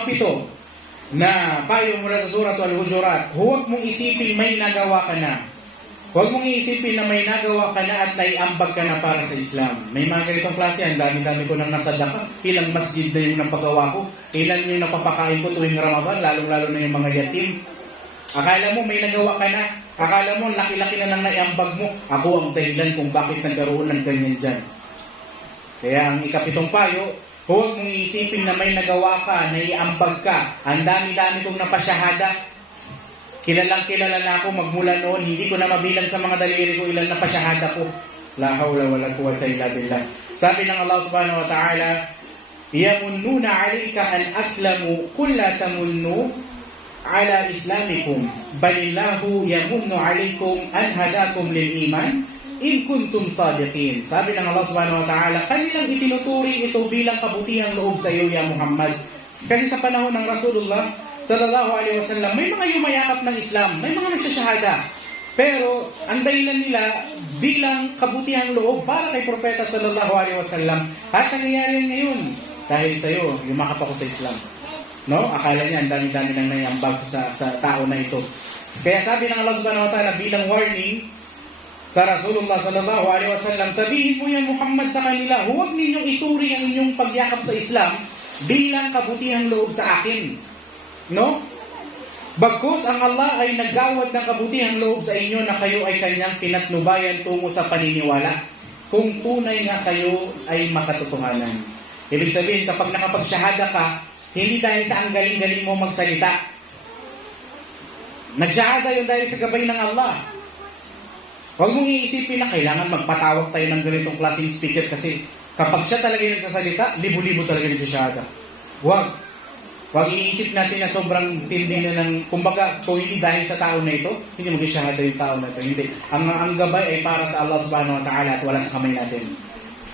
Pito, na payo mula sa surat al-Hujurat, huwag mong isipin may nagawa ka na. Huwag mong iisipin na may nagawa ka na at naiambag ka na para sa Islam. May mga ganitong klase, ang dami-dami ko nang nasadaka. Ilang masjid na yung napagawa ko. Ilan yung napapakain ko tuwing Ramadan, lalong-lalo na yung mga yatim. Akala mo may nagawa ka na. Akala mo laki-laki na lang naiambag mo. Ako ang dahilan kung bakit nagkaroon ng ganyan dyan. Kaya ang ikapitong payo, huwag mong iisipin na may nagawa ka, naiambag ka. Ang dami-dami kong napasyahada. Kilalang kilala na ako magmula noon, hindi ko na mabilang sa mga daliri ko ilan na pasyahada ko. La hawla wala quwwata illa billah. Sabi ng Allah subhanahu wa ta'ala, Yamunnuna alayka an aslamu qul la tamunnu ala islamikum balillahu yamunnu alaykum an hadakum lil iman in kuntum sadiqin. Sabi ng Allah subhanahu wa ta'ala, kanilang itinuturing ito bilang kabutihang loob sa iyo, ya Muhammad. Kasi sa panahon ng Rasulullah, sallallahu alaihi wasallam, may mga yumayakap ng Islam, may mga nagsasyahada. Pero, ang dahilan nila bilang kabutihang loob para kay Propeta sallallahu alaihi wasallam. At nangyayari ngayon, dahil sa iyo, yumakap ako sa Islam. No? Akala niya, ang dami-dami nang naiambag sa, sa tao na ito. Kaya sabi ng Allah subhanahu wa ta'ala bilang warning, sa Rasulullah sallallahu alaihi wasallam, sabihin mo yan Muhammad sa kanila, huwag ninyong ituring ang inyong pagyakap sa Islam bilang kabutihang loob sa akin. No? Bagkus ang Allah ay naggawad ng kabutihang loob sa inyo na kayo ay kanyang pinatnubayan tungo sa paniniwala kung tunay nga kayo ay makatotohanan. Ibig sabihin, kapag nakapagsyahada ka, hindi dahil sa ang galing-galing mo magsalita. Nagsyahada yun dahil sa gabay ng Allah. Huwag mong iisipin na kailangan magpatawag tayo ng ganitong klaseng speaker kasi kapag siya talaga yung nagsasalita, libo-libo talaga yung nagsasyada. Huwag. Huwag iisip natin na sobrang tindi na ng, kumbaga, hindi dahil sa tao na ito, hindi mag-shahada yung tao na ito. Hindi. Ang, ang gabay ay para sa Allah subhanahu wa ta'ala at wala sa kamay natin.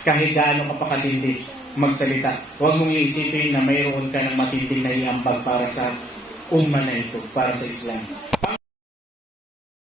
Kahit gaano ka pa katindi magsalita. Huwag mong iisipin na mayroon ka ng matinding na iambag para sa umma na ito, para sa Islam.